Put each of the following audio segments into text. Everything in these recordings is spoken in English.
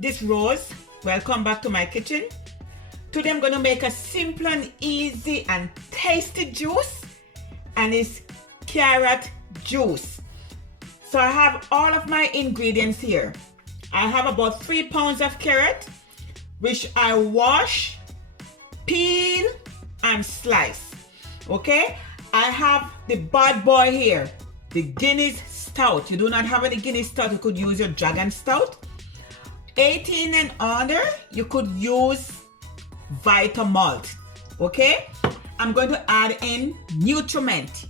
this Rose. Welcome back to my kitchen. Today I'm going to make a simple and easy and tasty juice, and it's carrot juice. So I have all of my ingredients here. I have about 3 pounds of carrot, which I wash, peel and slice. Okay, I have the bad boy here, the Guinness stout. You do not have any Guinness stout, you could use your dragon stout. 18 and under, you could use Vita malt. Okay, I'm going to add in nutrament,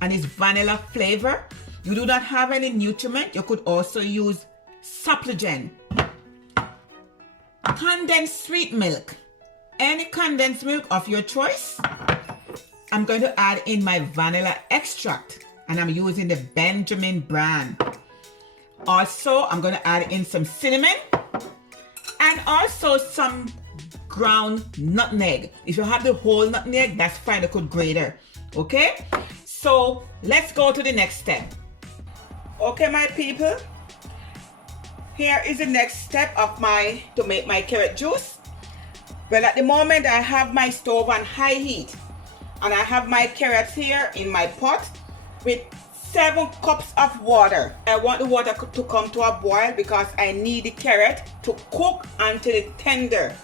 and it's vanilla flavor. You do not have any nutriment, you could also use supplement. Condensed sweet milk, any condensed milk of your choice. I'm going to add in my vanilla extract, and I'm using the Benjamin brand. Also, I'm going to add in some cinnamon and also some ground nutmeg. If you have the whole nutmeg, that's fine, you could grate it. Okay, so let's go to the next step. Okay, my people, here is the next step to make my carrot juice. Well, at the moment I have my stove on high heat, and I have my carrots here in my pot with 7 cups of water. I want the water to come to a boil because I need the carrot to cook until it's tender.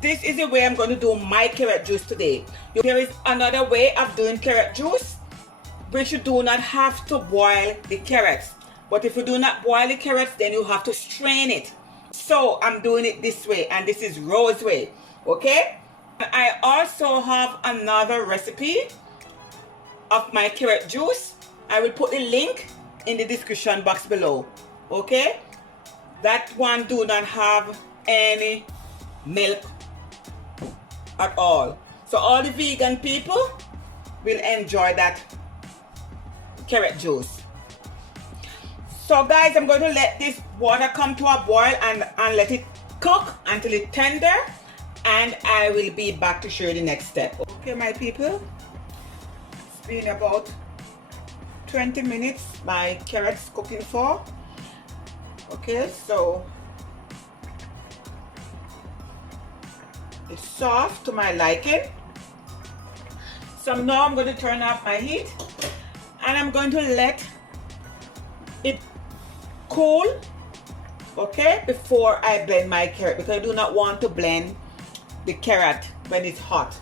This is the way I'm going to do my carrot juice today. There is another way of doing carrot juice, which you do not have to boil the carrots. But if you do not boil the carrots, then you have to strain it. So I'm doing it this way, and this is Rose way. Okay? I also have another recipe of my carrot juice. I will put the link in the description box below. Okay? That one do not have any milk at all. So all the vegan people will enjoy that carrot juice. So guys, I'm going to let this water come to a boil and let it cook until it's tender, and I will be back to show you the next step. Okay, my people, it's been about 20 minutes my carrots cooking for. Okay, so it's soft to my liking. So now I'm going to turn off my heat, and I'm going to let it cool, okay, before I blend my carrot, because I do not want to blend the carrot when it's hot.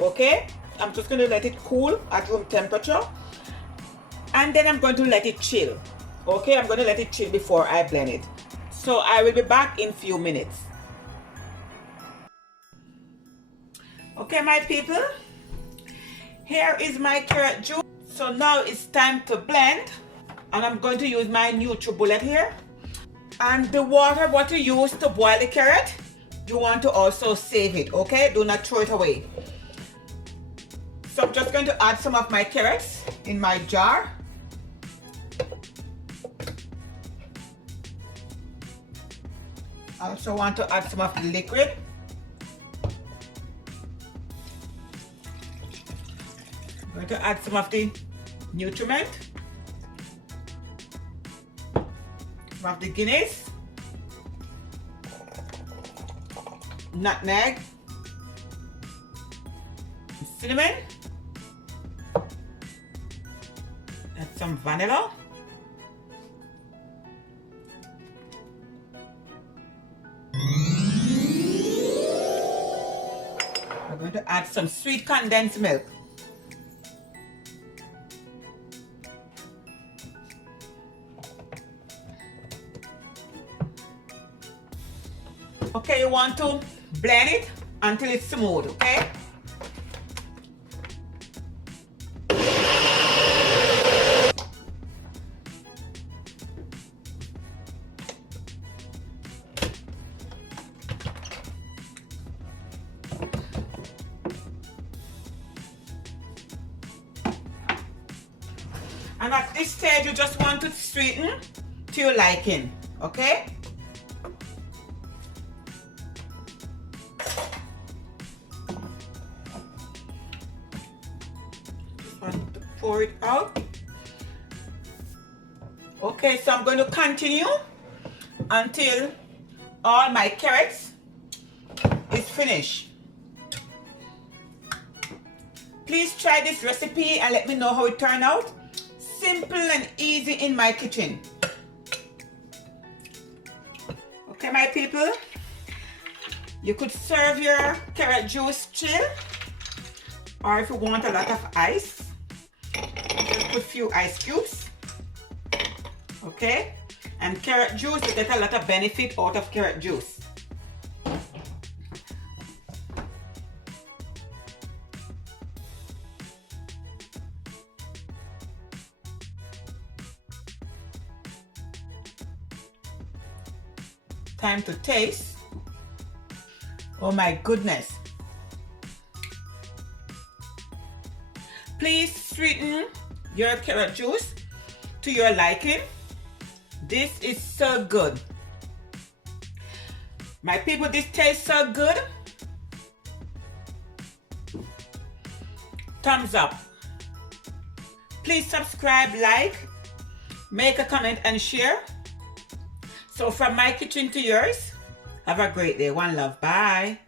Okay, I'm just going to let it cool at room temperature, and then I'm going to let it chill. Okay, I'm going to let it chill before I blend it. So I will be back in a few minutes. Okay, my people, here is my carrot juice. So now it's time to blend, and I'm going to use my NutriBullet here. And the water what you use to boil the carrot, you want to also save it, okay? Do not throw it away. So I'm just going to add some of my carrots in my jar. I also want to add some of the liquid. I'm going to add some of the nutriment, some of the Guinness, nutmeg, cinnamon, and some vanilla. We're going to add some sweet condensed milk. Okay, you want to blend it until it's smooth, okay? And at this stage, you just want to sweeten to your liking, okay? Pour it out. Okay, so I'm going to continue until all my carrots is finished. Please try this recipe and let me know how it turned out. Simple and easy in my kitchen. Okay, my people, you could serve your carrot juice chill, or if you want a lot of ice, just put a few ice cubes. Okay, and carrot juice, you get a lot of benefit out of carrot juice. Time to taste. Oh my goodness. Please sweeten your carrot juice to your liking. This is so good. My people, this tastes so good. Thumbs up. Please subscribe, like, make a comment and share. So from my kitchen to yours, have a great day. One love. Bye.